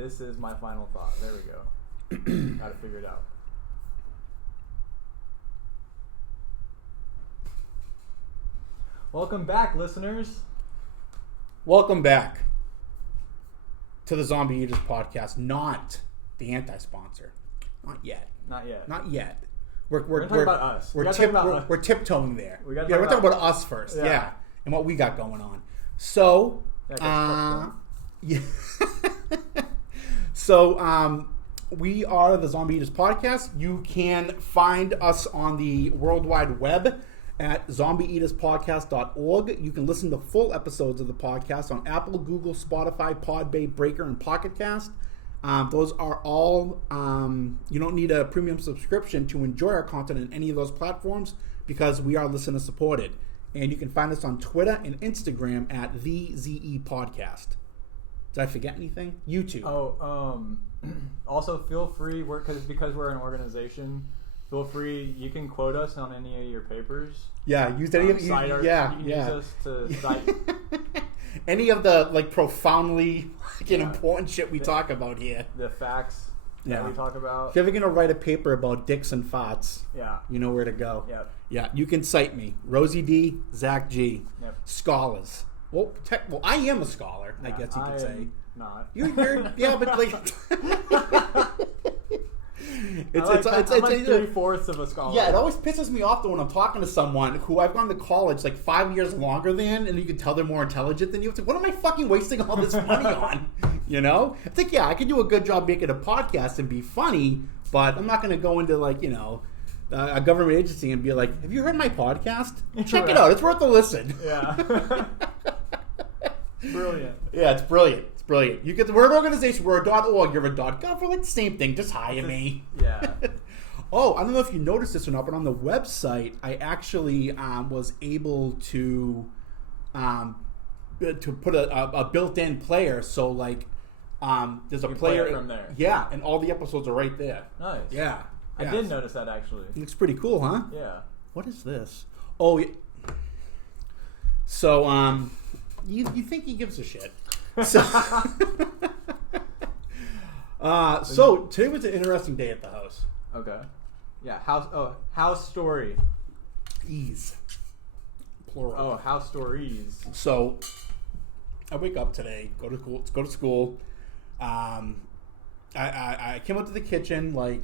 This is my final thought. There we go. Gotta figure it out. Welcome back, listeners. Welcome back to the Zombie Eaters podcast, not the anti-sponsor. Not yet. Not yet. Not yet. We're talking about us. We're tiptoeing there. We're talking about us first. Yeah. And what we got going on. So, yeah. So, we are the Zombie Eaters podcast. You can find us on the World Wide Web at zombieeaterspodcast.org. You can listen to full episodes of the podcast on Apple, Google, Spotify, Podbay, Breaker, and Pocket Cast. Those are all, you don't need a premium subscription to enjoy our content in any of those platforms because we are listener supported. And you can find us on Twitter and Instagram at the ZE Podcast. Did I forget anything? YouTube. Also feel free, because we're an organization, feel free, you can quote us on any of your papers. Yeah, use any of you can use us to cite any of the profoundly important shit we talk about here. The facts that we talk about. If you're ever gonna write a paper about dicks and farts, you know where to go. Yep. Yeah, you can cite me. Rosie D, Zach G. Yep. Scholars. Well, I am a scholar, I guess you could say. Not. You're yeah, but like I'm like 3/4 of a scholar. Yeah, it always pisses me off though when I'm talking to someone who I've gone to college 5 years longer than, and you can tell they're more intelligent than you. It's like, what am I fucking wasting all this money on? You know? It's like, yeah, I can do a good job making a podcast and be funny, but I'm not going to go into a government agency and be like, have you heard my podcast? Check it out. It's worth a listen. Yeah. Brilliant. Yeah, it's brilliant. It's brilliant. We're an organization. We're a .org. You're a .gov. We're like the same thing. Just hire me. Yeah. Oh, I don't know if you noticed this or not, but on the website, I actually was able to put a built-in player. So there's a player play it from there. Yeah, and all the episodes are right there. Nice. Yeah. I did notice that actually. It looks pretty cool, huh? Yeah. What is this? Oh, yeah. So you think he gives a shit? So, so today was an interesting day at the house. Okay. Yeah. House story. Ease. Plural. Oh, house stories. So I wake up today, go to school. I came up to the kitchen to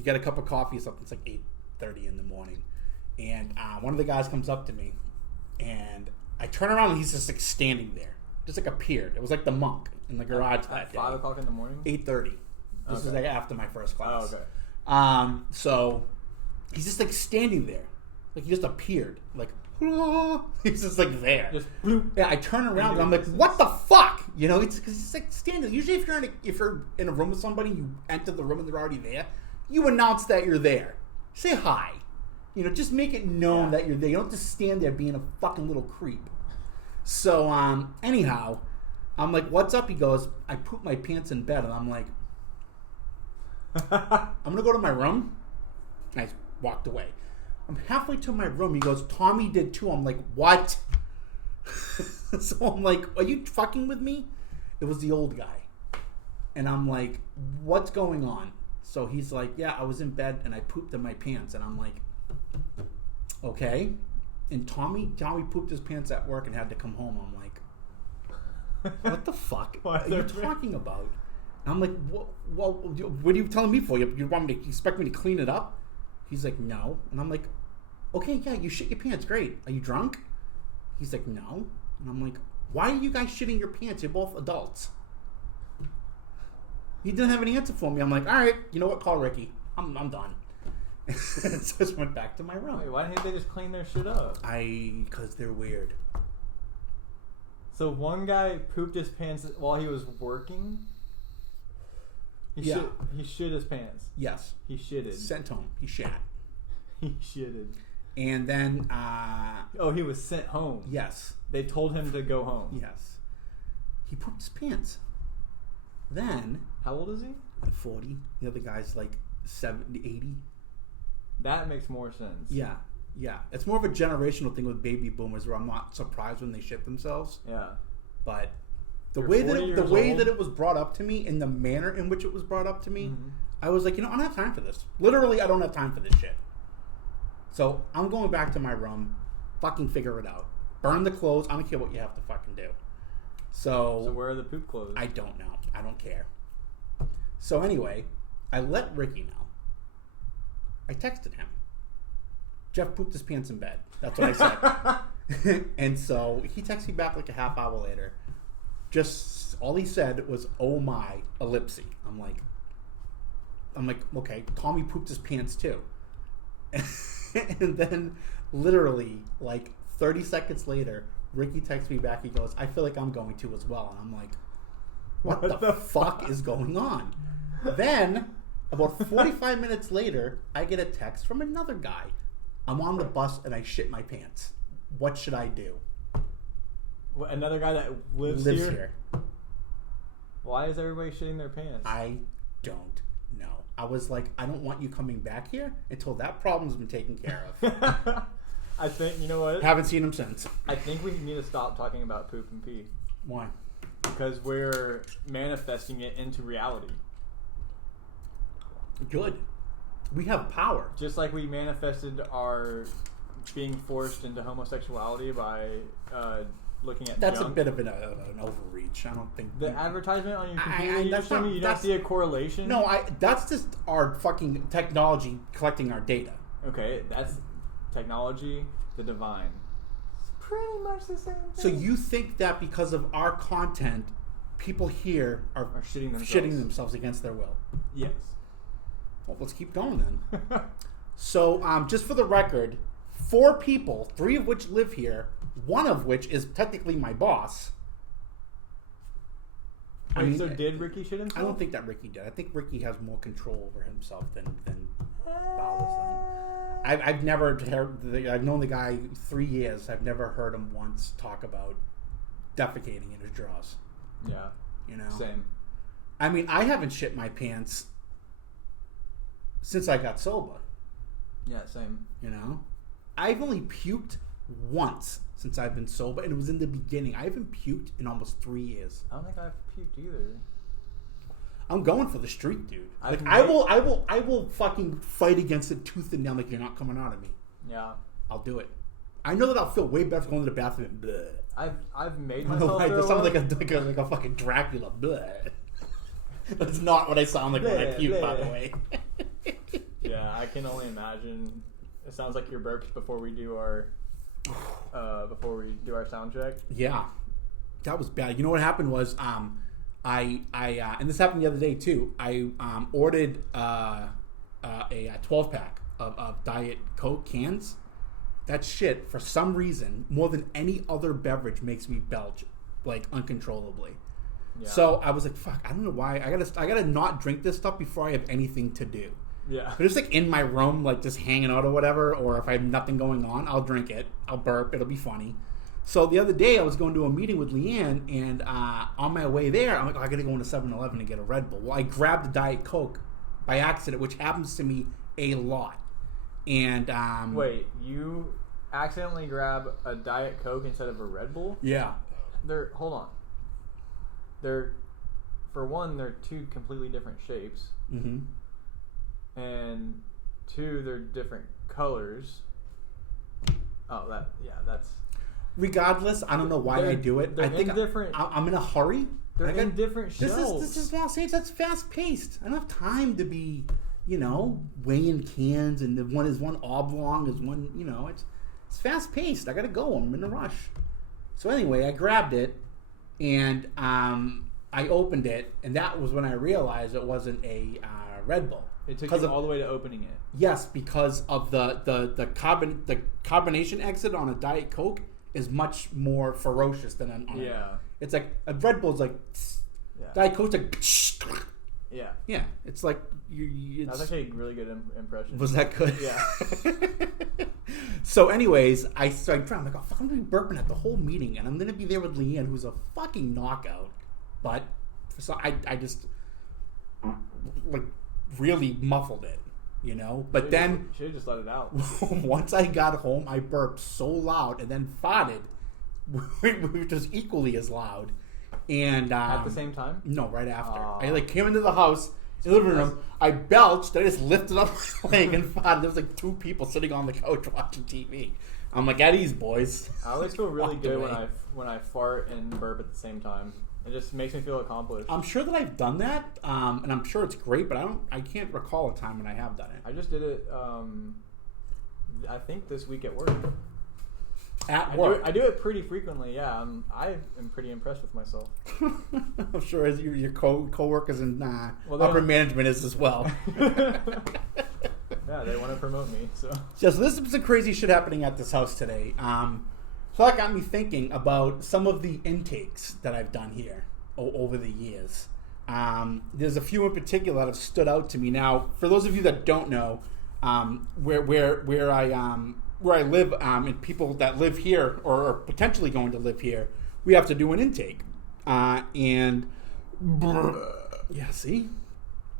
get a cup of coffee or something. It's 8:30 in the morning, and one of the guys comes up to me, and I turn around and he's just standing there, just appeared. It was like the monk in the garage that day. 5 o'clock in the morning. 8:30. This is after my first class. Oh, okay. So he's just standing there, he just appeared, he's just there. Just bloop. Yeah, I turn around and I'm like, what the fuck? It's because it's standing. Usually, if you're in a room with somebody, you enter the room and they're already there. You announce that you're there. Say hi. Just make it known that you're there. You don't just stand there being a fucking little creep. So, anyhow, I'm like, what's up? He goes, I pooped my pants in bed. And I'm like, I'm going to go to my room. And I walked away. I'm halfway to my room. He goes, Tommy did too. I'm like, what? So I'm like, are you fucking with me? It was the old guy. And I'm like, what's going on? So he's like, yeah, I was in bed and I pooped in my pants. And I'm like, okay. And Tommy pooped his pants at work and had to come home. I'm like, what the fuck are you talking about? And I'm like, what are you telling me for? You expect me to clean it up? He's like, no. And I'm like, okay, yeah, you shit your pants. Great. Are you drunk? He's like, no. And I'm like, why are you guys shitting your pants? You're both adults. He didn't have an answer for me. I'm like, all right, you know what? Call Ricky. I'm done. So I just went back to my room. Wait, why didn't they just clean their shit up? Because they're weird. So one guy pooped his pants while he was working? He shit his pants. Yes. He shitted. Sent home. He shat. He shitted. And then... he was sent home. Yes. They told him to go home. Yes. He pooped his pants. Then... How old is he? 40. The other guy's 70, 80. That makes more sense. Yeah. Yeah. It's more of a generational thing with baby boomers where I'm not surprised when they shit themselves. Yeah. But The You're way 40 that years that old? it was brought up to me, in the manner in which it was brought up to me, Mhm. I was like, I don't have time for this. Literally, I don't have time for this shit. So I'm going back to my room. Fucking figure it out. Burn the clothes. I don't care what you have to fucking do. So where are the poop clothes? I don't know. I don't care. So anyway, I let Ricky know. I texted him. Jeff pooped his pants in bed. That's what I said. And so he texted me back like a half hour later. Just all he said was, "Oh my, ellipse." I'm like, okay, Tommy pooped his pants too. And then literally like 30 seconds later, Ricky texts me back. He goes, "I feel like I'm going to as well." And I'm like, what the fuck is going on? Then about 45 minutes later, I get a text from another guy. I'm on the bus and I shit my pants. What should I do? What, another guy that lives here? Why is everybody shitting their pants? I don't know. I was like, I don't want you coming back here until that problem's been taken care of. I think, you know what? Haven't seen him since. I think we need to stop talking about poop and pee. Why? Because we're manifesting it into reality. Good. We have power. Just like we manifested our being forced into homosexuality by looking at That's junk. a bit of an overreach. I don't think The advertisement on your computer, that's you don't that's- see a correlation? No, that's just our fucking technology collecting our data. Okay, that's technology, the divine. It's pretty much the same thing. So you think that because of our content, people here are shitting themselves against their will? Yes. Well, let's keep going then. So, just for the record, 4 people, 3 of which live here, 1 of which is technically my boss. Wait, so did Ricky shit himself? I don't think that Ricky did. I think Ricky has more control over himself than Bowles then. I've never heard. I've known the guy 3 years. I've never heard him once talk about defecating in his drawers. Yeah. You know. Same. I mean, I haven't shit my pants since I got sober. Yeah, same. You know, I've only puked once since I've been sober, and it was in the beginning. I haven't puked in almost 3 years. I don't think I've puked either. I'm going for the streak, dude. I will fucking fight against it tooth and nail. Like, you're not coming out of me. Yeah. I'll do it. I know that I'll feel way better going to the bathroom and bleh. I've made I don't know myself why. throw That sounds up. like a fucking Dracula. Bleh. That's not what I sound like when I puke, by the way. Yeah, I can only imagine. It sounds like your burps before we do our sound check. Yeah, that was bad. You know what happened was, I and this happened the other day too. I ordered a 12-pack of Diet Coke cans. That shit, for some reason, more than any other beverage, makes me belch like uncontrollably. Yeah. So I was like, fuck, I don't know why. I gotta not drink this stuff before I have anything to do. Yeah. But it's like in my room, like just hanging out or whatever, or if I have nothing going on, I'll drink it. I'll burp. It'll be funny. So the other day I was going to a meeting with Leanne, and on my way there, I'm like, I gotta go into 7-Eleven and get a Red Bull. Well, I grabbed a Diet Coke by accident, which happens to me a lot. And wait, you accidentally grab a Diet Coke instead of a Red Bull? Yeah. Hold on. For one, they're 2 completely different shapes. Mm-hmm. And 2, they're different colors. Oh, that's. Regardless, I don't know why I do it. I think I'm in a hurry. They're in different shells. This is Los Angeles. That's fast paced. I don't have time to be, weighing cans, and one oblong, is one. It's fast paced. I gotta go. I'm in a rush. So anyway, I grabbed it, and I opened it, and that was when I realized it wasn't a Red Bull. It took you all the way to opening it. Yes, because of the carbonation exit on a Diet Coke is much more ferocious than on it's like a Red Bull's like Diet Coke's like yeah. It's like that's actually a really good impression. Was that good? Yeah. So, anyways, I'm like, oh fuck, I'm gonna be burping at the whole meeting, and I'm gonna be there with Leanne, who's a fucking knockout. But so I just like really muffled it, But then should have just let it out. Once I got home, I burped so loud and then farted, which was equally as loud. And at the same time? No, right after. I like came into the house, in the living room. I belched. I just lifted up my leg and fought. There was like 2 people sitting on the couch watching TV. I'm like, at ease, boys. I always feel really good when I fart and burp at the same time. It just makes me feel accomplished. I'm sure that I've done that, and I'm sure it's great, but I can't recall a time when I have done it. I just did it. I think this week at work. At work, I do it pretty frequently. Yeah, I am pretty impressed with myself. I'm sure as your co-workers and upper management is as well. Yeah, they want to promote me. So this is some crazy shit happening at this house today. So that got me thinking about some of the intakes that I've done here over the years. There's a few in particular that have stood out to me. Now, for those of you that don't know, where I live, and people that live here or are potentially going to live here, we have to do an intake. And yeah, see,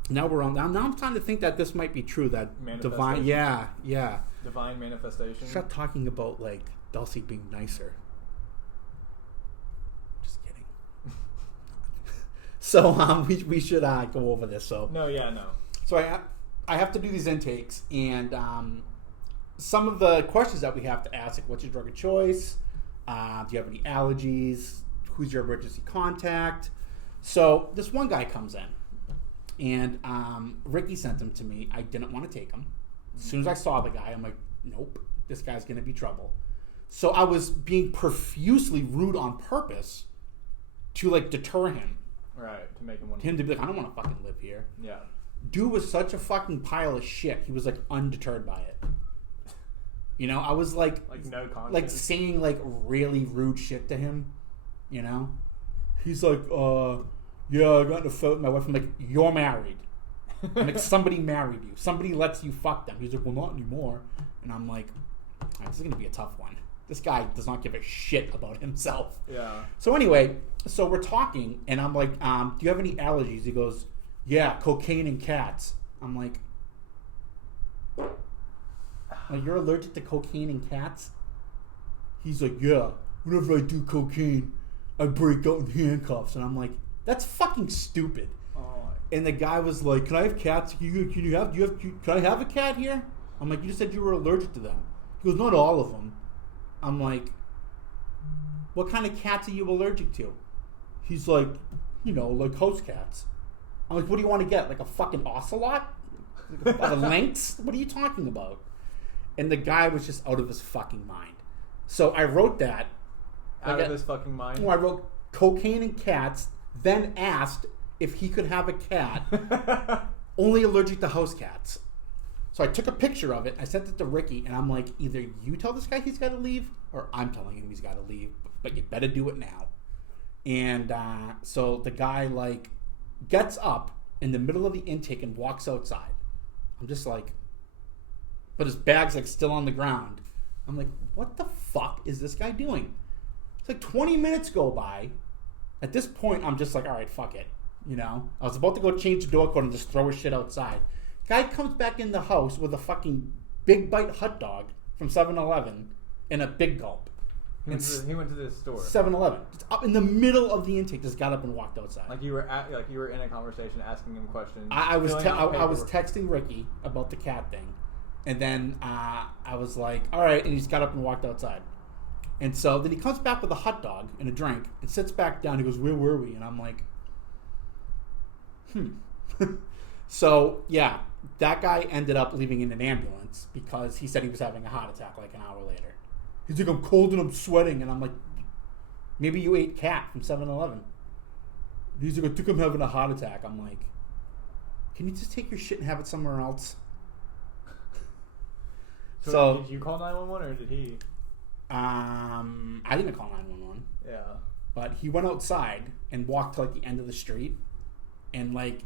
now we're on. Now I'm starting to think that this might be true. That divine, yeah, divine manifestation. Stop talking about like Dulcie being nicer. Just kidding. So we should go over this. So no. So I have to do these intakes, and some of the questions that we have to ask, like what's your drug of choice? Do you have any allergies? Who's your emergency contact? So this one guy comes in, and Ricky sent him to me. I didn't want to take him. As soon as I saw the guy, I'm like, nope, this guy's going to be trouble. So I was being profusely rude on purpose to like deter him. Right, to make him want him to be like, I don't want to fucking live here. Yeah. Dude was such a fucking pile of shit. He was like undeterred by it. You know, I was like no content. Like saying like really rude shit to him. You know, he's like, yeah, I got in a fight with my wife. I'm like, you're married. I'm like, somebody married you. Somebody lets you fuck them. He's like, well, not anymore. And I'm like, this is gonna be a tough one. This guy does not give a shit about himself. Yeah. So anyway, so we're talking, and I'm like, do you have any allergies? He goes, yeah, cocaine and cats. I'm like, you're allergic to cocaine and cats? He's like, yeah, whenever I do cocaine, I break out in handcuffs. And I'm like, that's fucking stupid. Oh. And the guy was like, can I have cats? Can I have a cat here? I'm like, you just said you were allergic to them. He goes, not all of them. I'm like, what kind of cats are you allergic to? He's like, like house cats. I'm like, what do you want to get? Like a fucking ocelot? Like a lynx? What are you talking about? And the guy was just out of his fucking mind. So I wrote that. Out of his fucking mind? Well, I wrote cocaine and cats, then asked if he could have a cat. Only allergic to house cats. So I took a picture of it. I sent it to Ricky, and I'm like, either you tell this guy he's got to leave, or I'm telling him he's got to leave. But you better do it now. And so the guy like gets up in the middle of the intake and walks outside. I'm just like, but his bag's like still on the ground. I'm like, what the fuck is this guy doing? It's like 20 minutes go by. At this point, I'm just like, all right, fuck it. I was about to go change the door code and just throw his shit outside. Guy comes back in the house with a fucking big bite hot dog from 7-Eleven and a big gulp. He went to this store. 7-Eleven. Just up in the middle of the intake, just got up and walked outside. Like you were in a conversation asking him questions. I was texting Ricky about the cat thing, and then I was like, all right, and he just got up and walked outside. And so then he comes back with a hot dog and a drink and sits back down. He goes, where were we? And I'm like, So yeah, that guy ended up leaving in an ambulance because he said he was having a heart attack like an hour later. He's like, I'm cold and I'm sweating. And I'm like, maybe you ate cat from 7-Eleven. He's like, I think I'm having a heart attack. I'm like, can you just take your shit and have it somewhere else? So did you call 911 or did he? I didn't call 911. Yeah. But he went outside and walked to like the end of the street. And like,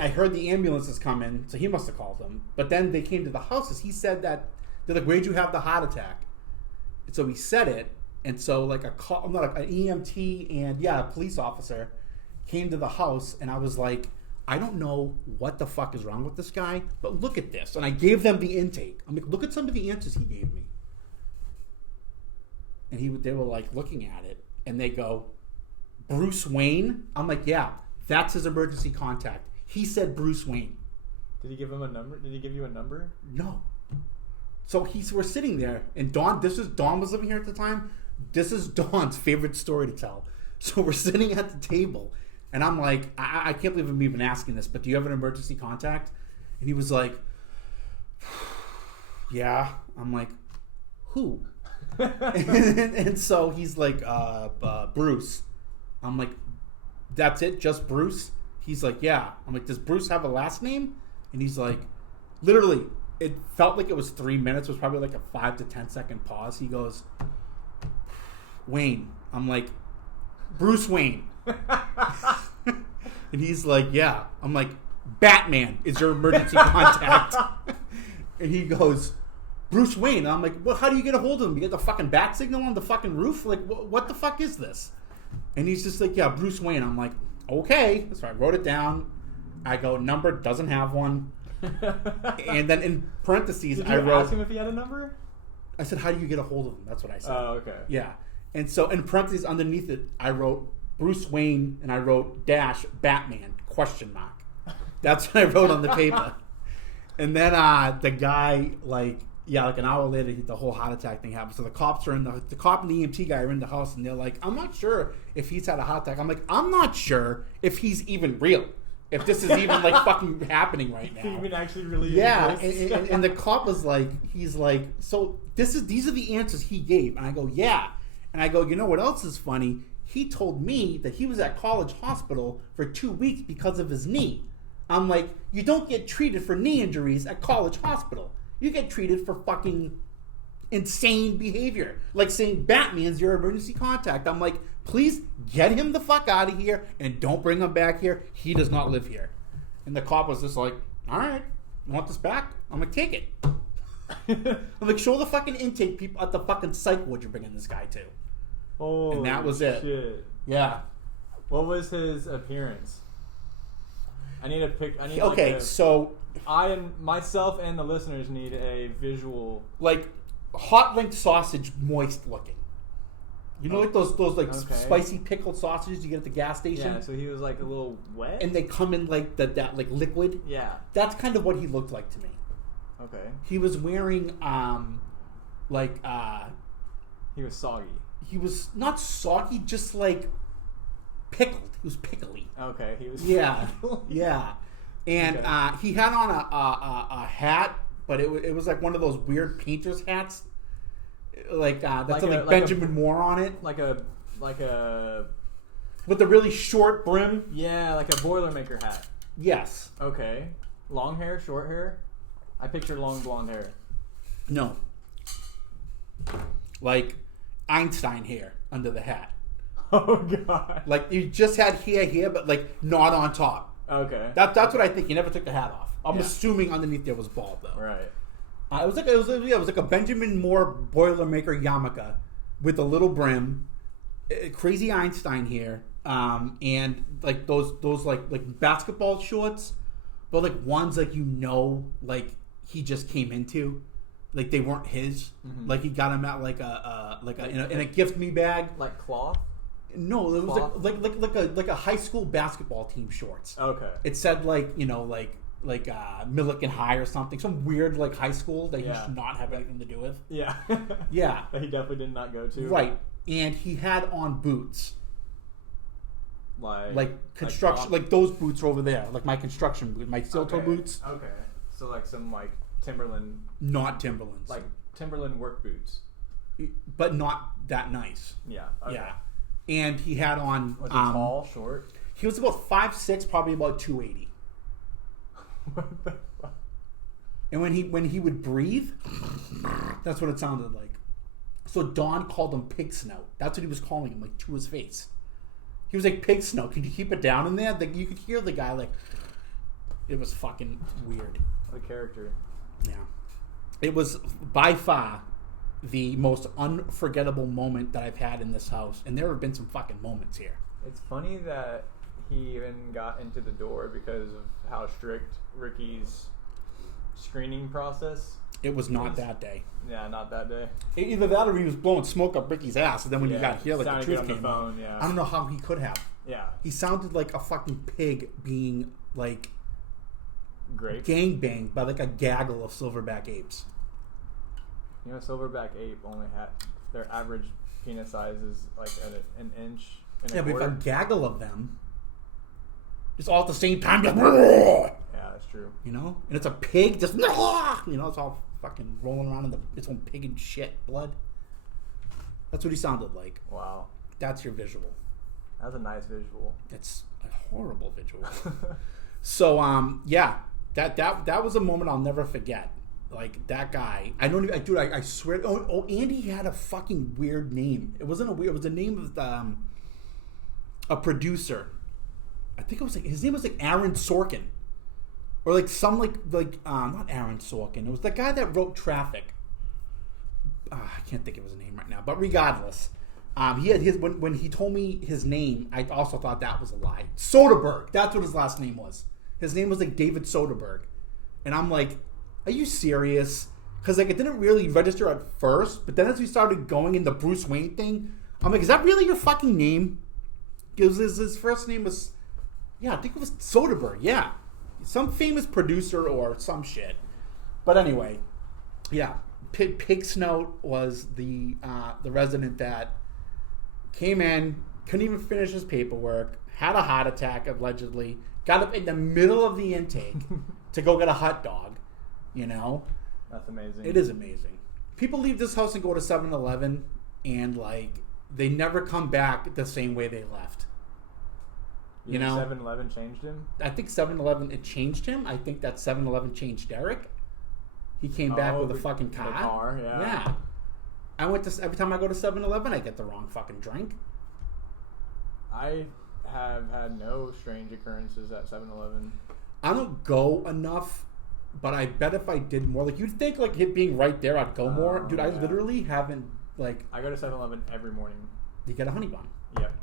I heard the ambulances come in, so he must have called them. But then they came to the houses. He said that, they're like, where'd you have the heart attack? And so he said it. And so like an EMT and a police officer came to the house. And I was like, I don't know what the fuck is wrong with this guy, but look at this. And I gave them the intake. I'm like, look at some of the answers he gave me. And they were like looking at it. And they go, Bruce Wayne. I'm like, yeah, that's his emergency contact. He said Bruce Wayne. Did he give him a number? Did he give you a number? No. So we're sitting there, and Dawn was living here at the time. This is Dawn's favorite story to tell. So we're sitting at the table, and I'm like, I can't believe I'm even asking this, but do you have an emergency contact? And he was like, yeah. I'm like, who? and so he's like, Bruce. I'm like, that's it? Just Bruce? He's like, yeah. I'm like, does Bruce have a last name? And he's like, literally, it felt like it was 3 minutes. It was probably like a 5 to 10 second pause. He goes, Wayne. I'm like, Bruce Wayne. And he's like, yeah. I'm like, Batman is your emergency contact. And he goes, Bruce Wayne. And I'm like, well, how do you get a hold of him? You get the fucking bat signal on the fucking roof? Like, what the fuck is this? And he's just like, yeah, Bruce Wayne. I'm like, okay. So I wrote it down. I go, number, doesn't have one. And then in parentheses, I wrote. Ask him if he had a number? I said, how do you get a hold of him? That's what I said. Oh, okay. Yeah. And so in parentheses underneath it, I wrote Bruce Wayne and I wrote dash Batman ? That's what I wrote on the paper. And then the guy, like an hour later, the whole heart attack thing happened. So the cops are the cop and the EMT guy are in the house, and they're like, I'm not sure if he's had a heart attack. I'm like, I'm not sure if he's even real. If this is even like fucking happening right now. Even actually really and the cop was like, he's like, so these are the answers he gave. And I go, yeah. And I go, you know what else is funny? He told me that he was at College Hospital for 2 weeks because of his knee. I'm like, you don't get treated for knee injuries at College Hospital. You get treated for fucking insane behavior. Like saying Batman's your emergency contact. I'm like, please get him the fuck out of here and don't bring him back here. He does not live here. And the cop was just like, all right, you want this back? I'm like, take it. I'm like, show the fucking intake people at the fucking psych ward you're bringing this guy to. Oh, and that was it. Shit. Yeah. What was his appearance? I need a pic. So I and myself and the listeners need a visual. Like hot linked sausage, moist looking. You know, like those like spicy pickled sausages you get at the gas station. Yeah. So he was like a little wet, and they come in like that like liquid. Yeah. That's kind of what he looked like to me. Okay. He was wearing He was soggy. He was not soggy, just like pickled. He was pickly. Okay, he was. Yeah, yeah. And he had on a hat, but it was like one of those weird painter's hats, like that's like Benjamin Moore on it, like a with the really short brim. Yeah, like a Boilermaker hat. Yes. Okay. Long hair, short hair. I picture long blonde hair. No. Like Einstein hair under the hat. Oh god! Like you just had hair here, but like not on top. Okay. That's what I think. He never took the hat off. I'm assuming underneath there was bald though. Right. It was like a Benjamin Moore Boilermaker yarmulke with a little brim, crazy Einstein hair, and like those like basketball shorts, but like ones like like he just came into. Like they weren't his. Mm-hmm. Like he got them out like in a gift me bag. Like cloth. No, it was like a high school basketball team shorts. Okay. It said like Millikan High or something, some weird like high school that he should not have anything to do with. Yeah. Yeah. That he definitely did not go to. Right, and he had on boots. Like construction, like those boots over there, like my construction boots, my steel toe boots. Okay. So like some like Timberland. Not Timberlands. Like Timberland work boots. But not that nice. Yeah. Okay. Yeah. And he had on... Was he tall, short? He was about 5'6", probably about 280. What the fuck? And when he would breathe, that's what it sounded like. So Don called him Pig Snout. That's what he was calling him, like to his face. He was like, Pig Snout, can you keep it down in there? Like, you could hear the guy like... It was fucking weird. What a character. Yeah. It was by far the most unforgettable moment that I've had in this house. And there have been some fucking moments here. It's funny that he even got into the door because of how strict Ricky's screening process It was not that day. Yeah, not that day. Either that or he was blowing smoke up Ricky's ass, and then when you got here, like the truth came out. Yeah. I don't know how he could have. Yeah. He sounded like a fucking pig being like gangbanged by like a gaggle of silverback apes. You know, silverback ape only had their average penis size is like an inch. Yeah, but if a gaggle of them, just all at the same time, just yeah, that's true. You know, and it's a pig, just you know, it's all fucking rolling around in its own pig and shit blood. That's what he sounded like. Wow, that's your visual. That's a nice visual. It's a horrible visual. So yeah, that was a moment I'll never forget. Like that guy, I don't even, dude. I swear. Oh, Andy had a fucking weird name. It wasn't a weird. It was the name of a producer. I think it was like his name was like Aaron Sorkin, or like some like not Aaron Sorkin. It was the guy that wrote Traffic. I can't think of his name right now. But regardless, he had his when he told me his name, I also thought that was a lie. Soderbergh. That's what his last name was. His name was like David Soderbergh, and I'm like, are you serious? Because like it didn't really register at first, but then as we started going in the Bruce Wayne thing, I'm like, is that really your fucking name? Because his first name was, yeah, I think it was Soderbergh. Yeah, some famous producer or some shit. But anyway, yeah, Pig Snout was the resident that came in, couldn't even finish his paperwork, had a heart attack allegedly, got up in the middle of the intake to go get a hot dog. You know? That's amazing. It is amazing. People leave this house and go to 7-Eleven and like they never come back the same way they left. You know? 7-Eleven changed him? I think 7-Eleven it changed him. I think that 7-Eleven changed Derek. He came back with a fucking car. The car, yeah. Yeah. I went to every time I go to 7-Eleven I get the wrong fucking drink. I have had no strange occurrences at 7-Eleven. I don't go enough. But I bet if I did more, like you'd think, like it being right there, I'd go more. Dude, I literally haven't like. I go to 7-Eleven every morning. You get a honey bun.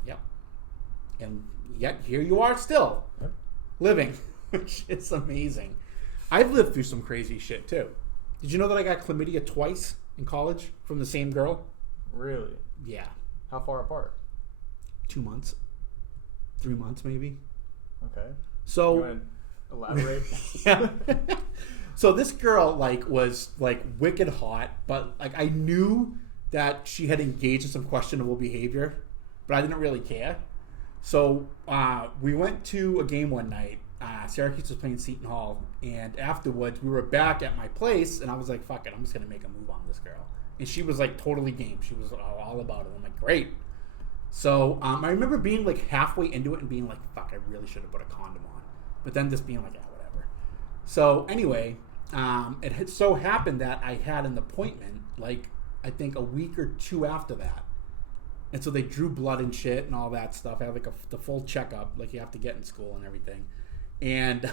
Yep. And yet here you are still living, which is amazing. I've lived through some crazy shit too. Did you know that I got chlamydia twice in college from the same girl? Really? Yeah. How far apart? 2 months, 3 months maybe. Okay. So. You want to elaborate? Yeah. So this girl like was like wicked hot, but like I knew that she had engaged in some questionable behavior, but I didn't really care. So we went to a game one night. Syracuse was playing Seton Hall, and afterwards we were back at my place, and I was like, "Fuck it, I'm just gonna make a move on this girl." And she was like totally game. She was all about it. I'm like, "Great." So I remember being like halfway into it and being like, "Fuck, I really should have put a condom on," but then just being like, "Yeah, whatever." So anyway, it had so happened that I had an appointment like I think a week or two after that. And so they drew blood and shit and all that stuff. I had like the full checkup like you have to get in school and everything. And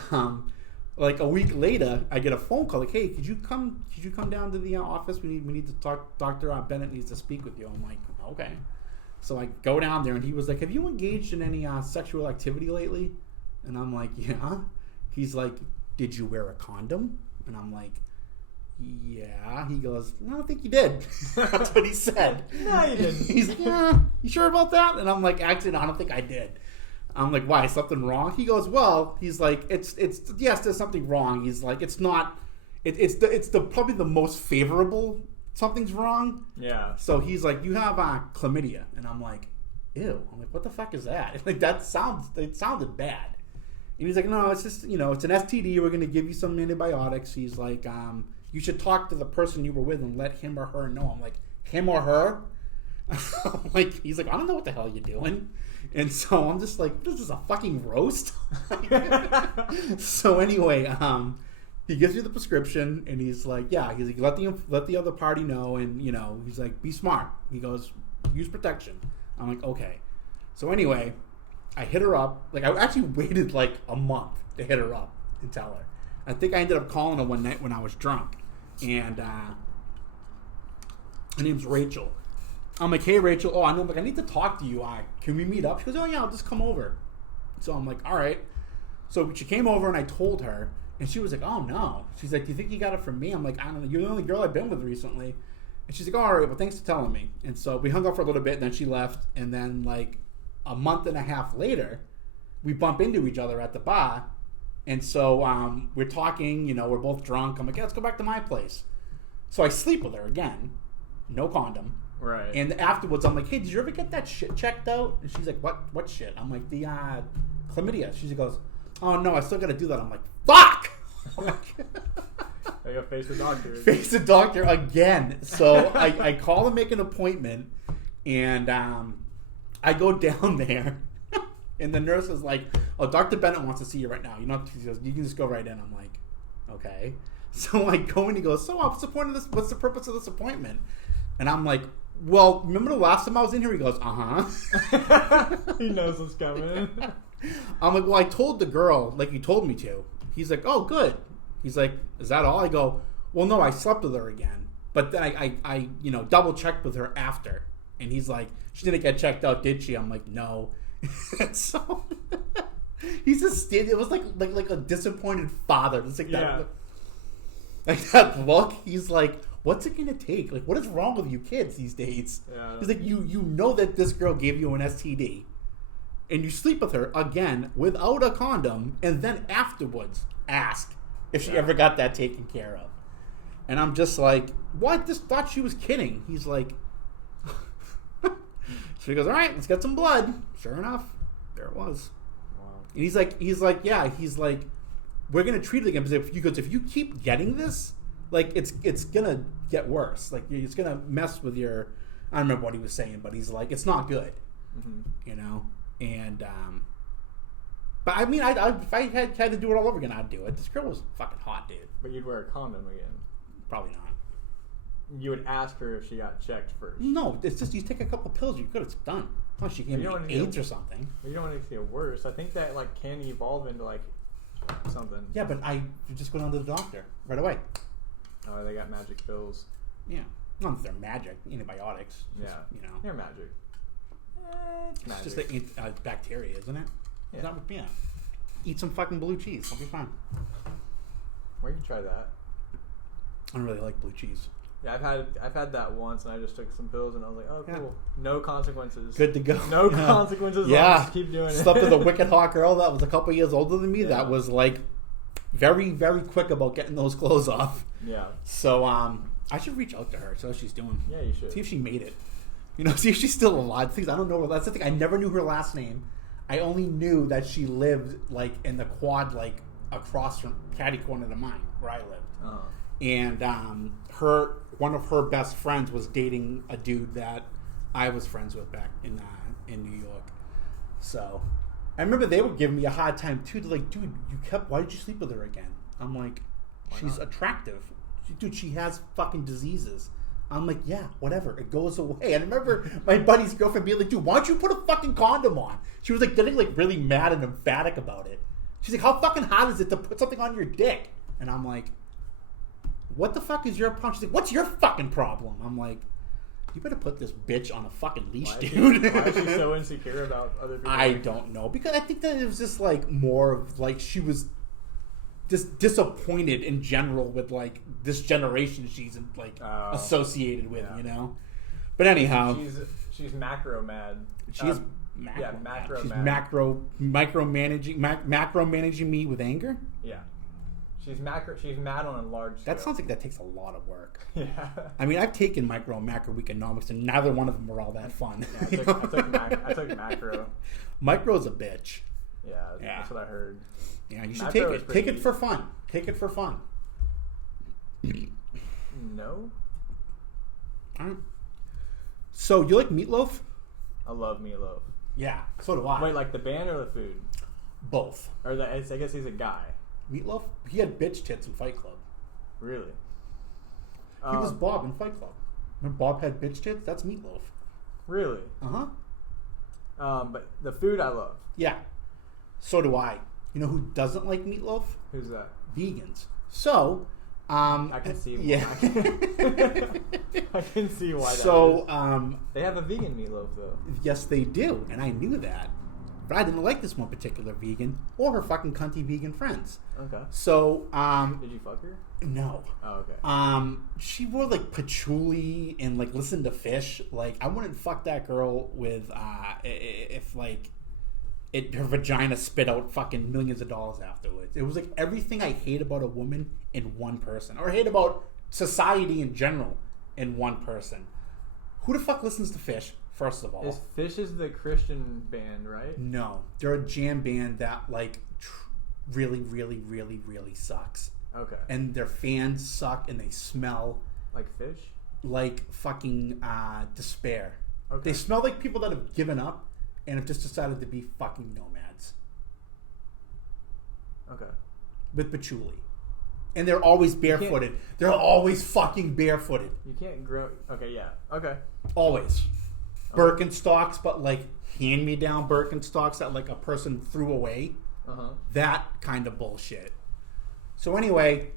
like a week later, I get a phone call like, "Hey, could you come down to the office? We need to talk. Dr. Bennett needs to speak with you." I'm like, "Okay." So I go down there and he was like, "Have you engaged in any sexual activity lately?" And I'm like, "Yeah." He's like, "Did you wear a condom?" And I'm like, "Yeah." He goes, "I don't think you did." That's what he said. No, you didn't. He's like, "Yeah, you sure about that?" And I'm like, "Actually, no, I don't think I did." I'm like, "Why? Something wrong?" He goes, "Well," he's like, "It's yes, there's something wrong." He's like, "It's not. It's the probably the most favorable. Something's wrong." Yeah. So he's like, "You have chlamydia," and I'm like, "Ew." I'm like, "What the fuck is that?" Like it sounded bad. And he's like, "No, it's just it's an STD. We're gonna give you some antibiotics." He's like, "You should talk to the person you were with and let him or her know." I'm like, "Him or her?" Like he's like, "I don't know what the hell you're doing." And so I'm just like, "This is a fucking roast." So anyway, he gives you the prescription and he's like, "Yeah," he's like, let the other party know, and he's like, "Be smart." He goes, "Use protection." I'm like, "Okay." So anyway, I hit her up. Like I actually waited like a month to hit her up and tell her. I think I ended up calling her one night when I was drunk, and her name's Rachel. I'm like, "Hey, Rachel. Oh, I know. Like, I need to talk to you. Can we meet up?" She goes, "Oh yeah, I'll just come over." So I'm like, "All right." So she came over and I told her, And she was like, oh, no. She's like, do you think you got it from me? I'm like, I don't know. You're the only girl I've been with recently. And she's like, oh, all right, well, thanks for telling me. And so we hung out for a little bit, and then she left. And then, like, a month and a half later, we bump into each other at the bar. And so we're talking, you know, we're both drunk. I'm like, yeah, let's go back to my place. So I sleep with her again. No condom. Right. And afterwards, I'm like, hey, did you ever get that shit checked out? And she's like, what shit? I'm like, the chlamydia. She goes, oh, no, I still got to do that. I'm like, fuck! I'm like, I gotta face the doctor. Face the doctor again. So I call and make an appointment, and I go down there, and the nurse is like, oh, Dr. Bennett wants to see you right now. She goes, you can just go right in. I'm like, okay. So I go and he goes, so what's the point of this? What's the purpose of this appointment? And I'm like, well, remember the last time I was in here? He goes, uh-huh. He knows what's coming. I'm like, well, I told the girl like you told me to. He's like, oh, good. He's like, is that all? I go, well, no, I slept with her again. But then I double checked with her after. And he's like, she didn't get checked out, did she? I'm like, no. So he's just, it was like a disappointed father. It's like that, like that look. He's like, what's it gonna take? Like, what is wrong with you kids these days? Yeah. He's like, you know that this girl gave you an STD, and you sleep with her again without a condom, and then afterwards ask if she ever got that taken care of. And I'm just like, well, I just thought she was kidding. He's like, so he goes, all right, let's get some blood. Sure enough, there it was. Wow. And he's like, we're gonna treat it again because if you keep getting this, like it's gonna get worse. Like it's gonna mess with your. I don't remember what he was saying, but he's like, it's not good, you know. And but I mean, if I had to do it all over again, I'd do it. This girl was fucking hot, dude. But you'd wear a condom again? Probably not. You would ask her if she got checked first. No, it's just you take a couple pills, you're good. It's done. Unless she gave me AIDS or something. You don't want it to get worse. I think that like can evolve into like something. Yeah, but you just go down to the doctor right away. Oh, they got magic pills. Yeah, not that they're magic. Antibiotics. Yeah, you know, they're magic. It's magic. Just the bacteria, isn't it? Yeah. Eat some fucking blue cheese. I'll be fine. Where you can try that. I don't really like blue cheese. Yeah, I've had that once, and I just took some pills, and I was like, oh, cool. No consequences. Good to go. No consequences. Yeah. Just keep doing it. Slept with a wicked hot girl that was a couple years older than me. Yeah. That was like very, very quick about getting those clothes off. Yeah. So I should reach out to her. See how she's doing. Yeah, you should. See if she made it. You know, see if she's still alive. Things I don't know. That's the thing. I never knew her last name. I only knew that she lived like in the quad, like across from catty corner to mine, where I lived. Uh-huh. And one of her best friends was dating a dude that I was friends with back in New York. So I remember they were giving me a hard time too. They're like, dude, why did you sleep with her again? I'm like, she's attractive. Dude, she has fucking diseases. I'm like, yeah, whatever. It goes away. And I remember my buddy's girlfriend being like, dude, why don't you put a fucking condom on? She was like getting like really mad and emphatic about it. She's like, how fucking hot is it to put something on your dick? And I'm like, what the fuck is your problem? She's like, what's your fucking problem? I'm like, you better put this bitch on a fucking leash, dude. Why is she so insecure about other people? I don't know. Because I think that it was just like more of like she was just disappointed in general with like this generation she's like associated with, you know. But anyhow, she's macro mad. She's macro She's mad. macro-managing me with anger. Yeah. She's mad on a large scale. That sounds like that takes a lot of work. Yeah. I mean, I've taken micro and macro economics, and neither one of them were all that fun. Yeah, I took macro. Micro's a bitch. Yeah, that's what I heard. Yeah, you should take it. Take it for fun. Take it for fun. No. All right. So, you like Meatloaf? I love Meatloaf. Yeah, so do I. Wait, like the band or the food? Both. Or I guess he's a guy. Meatloaf? He had bitch tits in Fight Club. Really? He was Bob in Fight Club. Remember Bob had bitch tits? That's Meatloaf. Really? Uh-huh. But the food I love. Yeah. So do I. You know who doesn't like meatloaf? Who's that? Vegans. So, I can see why. Yeah. I can see why that So, is. They have a vegan meatloaf, though. Yes, they do. And I knew that. But I didn't like this one particular vegan or her fucking cunty vegan friends. Okay. So, did you fuck her? No. Oh, okay. She wore like patchouli and like listened to Fish. Like, I wouldn't fuck that girl with if like her vagina spit out fucking millions of dollars afterwards. It was like everything I hate about a woman in one person, or hate about society in general in one person. Who the fuck listens to Fish? First of all, Fish is the Christian band, right? No, they're a jam band that like really, really, really, really sucks. Okay. And their fans suck, and they smell like Fish, like fucking despair. Okay. They smell like people that have given up and have just decided to be fucking nomads. Okay. With patchouli. And they're always barefooted. They're always fucking barefooted. You can't grow. Okay, yeah. Okay. Always. Birkenstocks, but like hand-me-down Birkenstocks that like a person threw away. Uh-huh. That kind of bullshit. So anyway,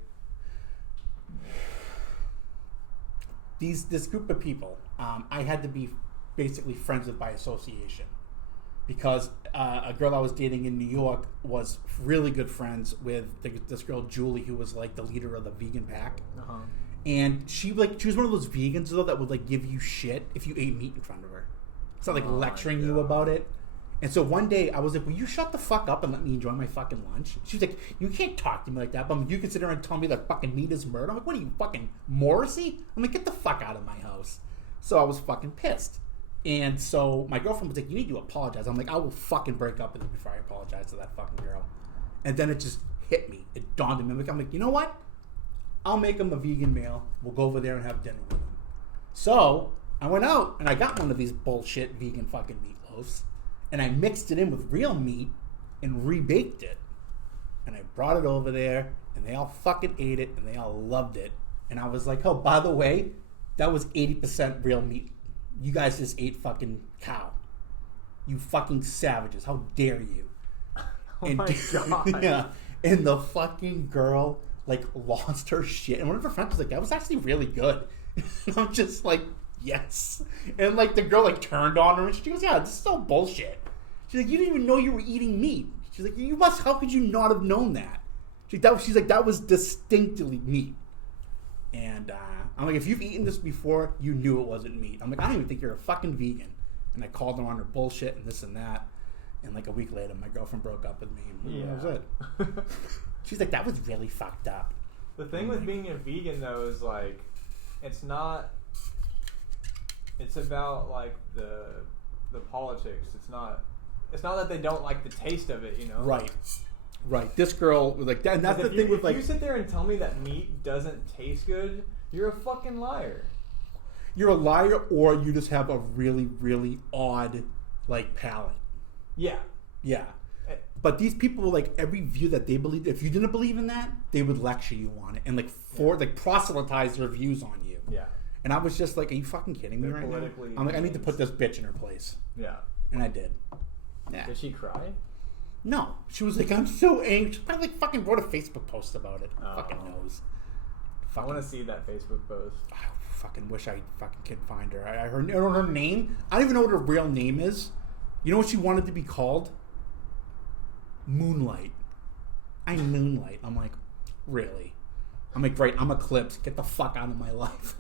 this group of people, I had to be basically friends with by association, because a girl I was dating in New York was really good friends with this girl Julie, who was like the leader of the vegan pack. Uh-huh. And she was one of those vegans though that would like give you shit if you ate meat in front of her. It's not like lecturing you about it. And so one day I was like, will you shut the fuck up and let me enjoy my fucking lunch? She was like, you can't talk to me like that, but you can sit there and tell me that fucking meat is murder. I'm like, what are you, fucking Morrissey? I'm like, get the fuck out of my house. So I was fucking pissed. And so my girlfriend was like, you need to apologize. I'm like, I will fucking break up with you before I apologize to that fucking girl. And then it just hit me. It dawned on me. I'm like, you know what? I'll make him a vegan meal. We'll go over there and have dinner with him. So I went out and I got one of these bullshit vegan fucking meatloaves. And I mixed it in with real meat and rebaked it. And I brought it over there, and they all fucking ate it, and they all loved it. And I was like, oh, by the way, that was 80% real meat. You guys just ate fucking cow. You fucking savages. How dare you? Oh my God. Yeah. And the fucking girl, like, lost her shit. And one of her friends was like, that was actually really good. And I'm just like, yes. And like the girl like turned on her and she goes, yeah, this is so bullshit. She's like, you didn't even know you were eating meat. She's like, how could you not have known that? She's like, that was distinctly meat. And I'm like, if you've eaten this before, you knew it wasn't meat. I'm like, I don't even think you're a fucking vegan. And I called her on her bullshit and this and that. And like a week later, my girlfriend broke up with me. And that was it. She's like, that was really fucked up. The thing with being a vegan though is like, it's not. It's about like the politics. It's not that they don't like the taste of it, you know. Right. This girl was like that, and that's the thing with like. If you sit there and tell me that meat doesn't taste good, you're a fucking liar. You're a liar, or you just have a really, really odd like palate. Yeah. But these people, like every view that they believe, if you didn't believe in that, they would lecture you on it and like proselytize their views on you. Yeah. And I was just like, are you fucking kidding me right now? I'm like, I need to put this bitch in her place. Yeah. And I did. Yeah. Did she cry? No. She was like, I'm so angry. She probably like fucking wrote a Facebook post about it. Oh. Fucking knows. I want to see that Facebook post. I fucking wish I fucking could find her. I don't know her name. I don't even know what her real name is. You know what she wanted to be called? Moonlight. I'm Moonlight. I'm like, really? I'm like, great, I'm Eclipse. Get the fuck out of my life.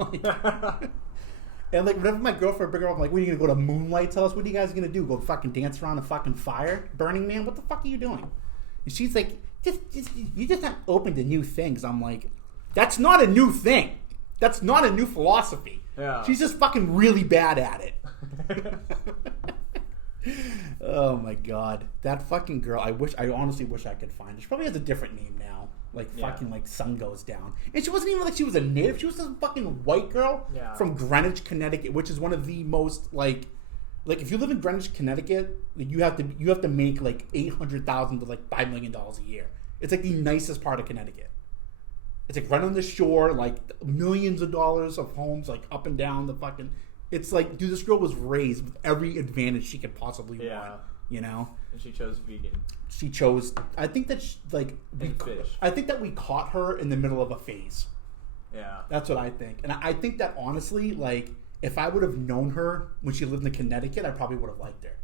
And like, whenever my girlfriend bring her up, I'm like, what are you gonna go to Moonlight? Tell us, what are you guys gonna do? Go fucking dance around a fucking fire? Burning Man? What the fuck are you doing? And she's like, you just not open to new things. I'm like, that's not a new thing. That's not a new philosophy. Yeah. She's just fucking really bad at it. Oh my god, that fucking girl! I honestly wish I could find her. She probably has a different name now, like fucking like Sun Goes Down. And she wasn't even like she was a native. She was this fucking white girl from Greenwich, Connecticut, which is one of the most like if you live in Greenwich, Connecticut, you have to make like $800,000 to like $5 million a year. It's like the nicest part of Connecticut. It's like right on the shore, like millions of dollars of homes, like up and down the fucking. It's like, dude, this girl was raised with every advantage she could possibly want. You know? And she chose vegan. She chose. I think that fish. I think that we caught her in the middle of a phase. Yeah. That's what I think. And I think that honestly, like, if I would have known her when she lived in Connecticut, I probably would have liked her.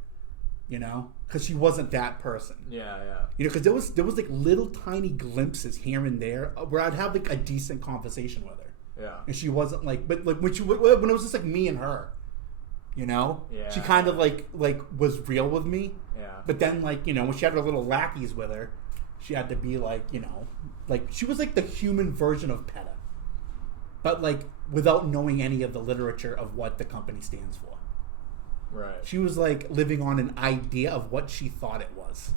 you know, because she wasn't that person. Yeah. You know, because there was like little tiny glimpses here and there where I'd have like a decent conversation with her. Yeah. And she wasn't like, but like when it was just like me and her, you know, she kind of like was real with me. Yeah. But then like, you know, when she had her little lackeys with her, she had to be like, you know, like she was like the human version of PETA, but like without knowing any of the literature of what the company stands for. Right. She was like living on an idea of what she thought it was.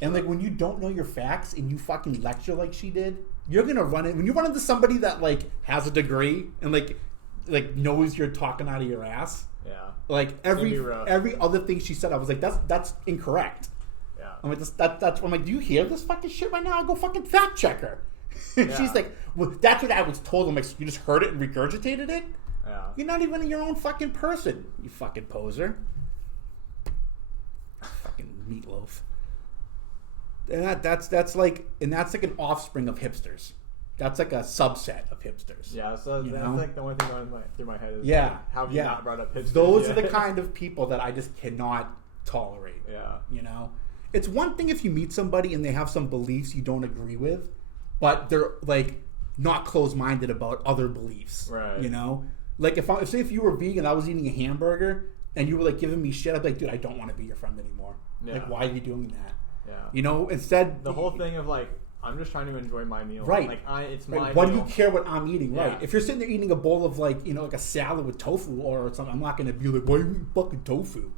And like when you don't know your facts and you fucking lecture like she did, you're gonna run it when you run into somebody that like has a degree and like knows you're talking out of your ass. Yeah. Like every other thing she said, I was like, that's incorrect. Yeah. I'm like, I'm like, do you hear this fucking shit right now? I'll go fucking fact check her. She's like, well, that's what I was told. I'm like, so you just heard it and regurgitated it? Yeah. You're not even your own fucking person, you fucking poser. Fucking meatloaf. And that's like an offspring of hipsters. That's like a subset of hipsters. Yeah, so that's like the only thing going through my head is how have you not brought up hipsters? Those are the kind of people that I just cannot tolerate. Yeah. You know? It's one thing if you meet somebody and they have some beliefs you don't agree with, but they're like not closed-minded about other beliefs. Right. You know? Like if you were vegan, I was eating a hamburger and you were like giving me shit, I'd be like, dude, I don't want to be your friend anymore. Yeah. Like, why are you doing that? Yeah. You know, instead the whole thing of like, I'm just trying to enjoy my meal. Right. Like it's my right. Why meal. do you care what I'm eating? Yeah. Right. If you're sitting there eating a bowl of like, you know, like a salad with tofu or something, I'm not going to be like, why are you eating fucking tofu?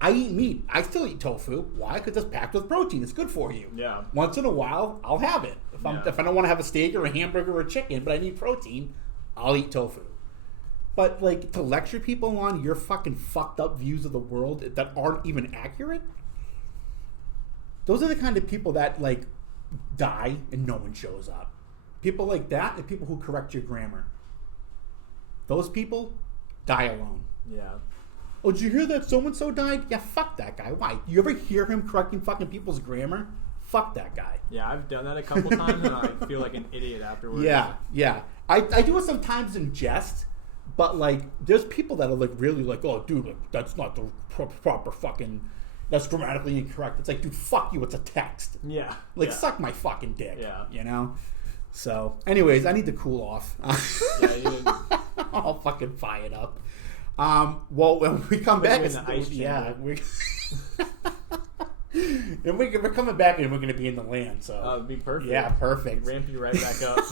I eat meat. I still eat tofu. Why? Because it's packed with protein. It's good for you. Yeah. Once in a while, I'll have it. If I don't want to have a steak or a hamburger or a chicken, but I need protein, I'll eat tofu. But like to lecture people on your fucking fucked up views of the world that aren't even accurate, those are the kind of people that like die and no one shows up. People like that and people who correct your grammar. Those people die alone. Yeah. Oh, did you hear that so-and-so died? Yeah, fuck that guy. Why? You ever hear him correcting fucking people's grammar? Fuck that guy. Yeah, I've done that a couple times and I feel like an idiot afterwards. Yeah. I do it sometimes in jest, but like there's people that are like really like, oh dude, like, that's not the proper fucking, that's grammatically incorrect. It's like, dude, fuck you, it's a text. Yeah. Like, suck my fucking dick. Yeah. You know? So, anyways, I need to cool off. Yeah, you didn't. I'll fucking fire it up. Well, when we come back, in the ice we're coming back and we're going to be in the land. So it'd be perfect. Yeah, perfect. Ramp you right back up.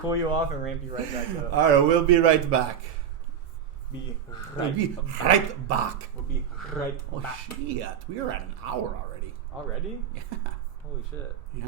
Cool you off and ramp you right back up. All right, we'll be right back. We'll be right back. We'll be right Oh back. shit, we are at an hour already. Already? Yeah. Holy shit. Yeah.